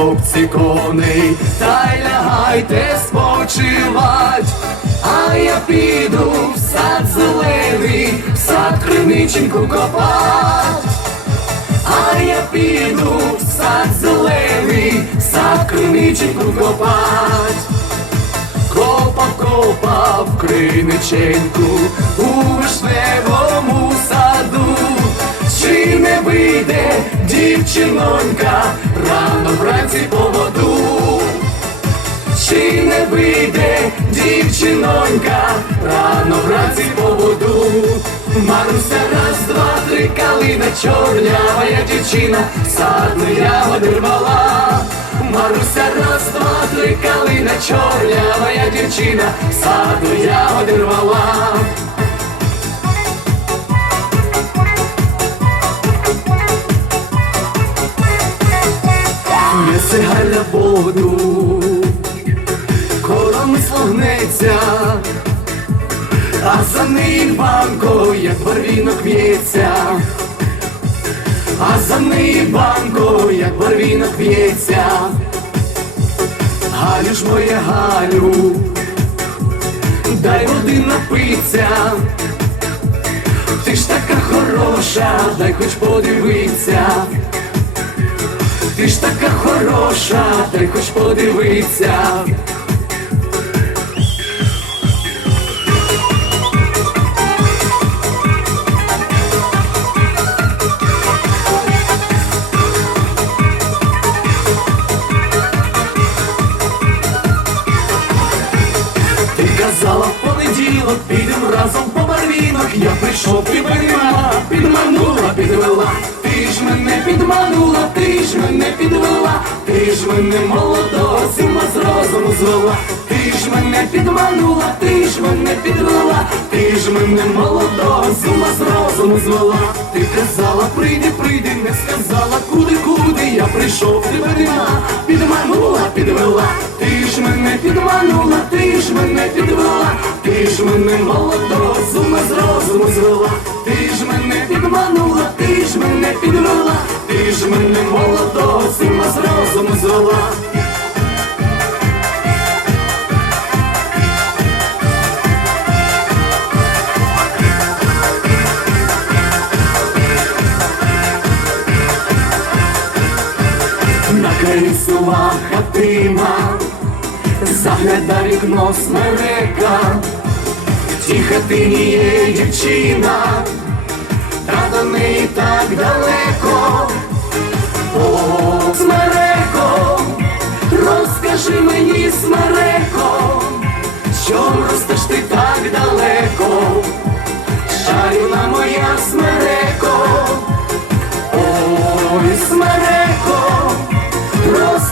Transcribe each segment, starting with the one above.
хлопці, коней, та й лягайте спочивать, а я піду в сад зелений, в сад криниченьку копать, а я піду в сад зелений, в сад криниченьку копать. Копав, копав криниченьку у вишневому саду, чи не вийде дівчинонька рано вранці по воду, чи не вийде дівчинонька рано вранці по воду. Маруся раз, два, три, калина чорнява дівчина, садну ягоди рвала. Маруся раз, два, три, калина чорнява дівчина, саду ягоди рвала. Несе галя воду, коромисло гнеться, а за ним банко, як барвінок в'ється, а за ним банко, як барвінок в'ється. Галю ж моя Галю, дай води напиться. Ти ж така хороша, дай хоч подивиться. Ти ж така хороша, ти хоч подивиться. Казала в понеділок, підем разом по барвінок. Я прийшов, ти мене підманула, підвела. Ти ж мене підманула, ти ж мене підвела, ти ж мене молодого з з розуму звела. Ти ж мене підманула, ти ж мене підвела, ти ж мене молодого з ума з розуму звела. Ти казала, прийди, прийди, не сказала, куди, прийшов, ти нема, підманула, підвела. Ти ж мене підманула, ти ж мене підвела, ти ж мене молодо, з з розуму звела. Ти ж мене підманула, ти ж мене підвела, ти ж мене молодо, з з розуму звела. Села хатина, загляда вікно смерека, в тій хатині є дівчина, та до неї так далеко. О, смереко, розкажи мені, смереко, чом ростеш ти так далеко, шарівна моя смереко.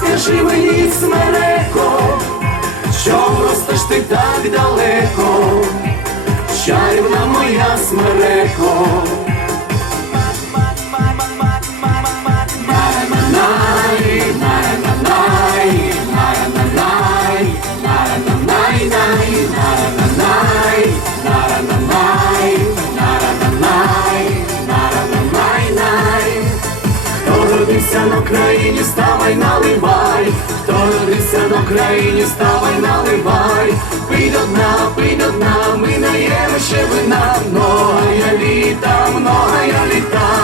Розкажи мені, смереко, що ростеш ти так далеко, чарівна моя смереко. Родився на Україні, ставай, наливай, хто родився на Україні, ставай, наливай, пий до дна, пий до дна, ми наємо ще вина, много я літа, много я літа.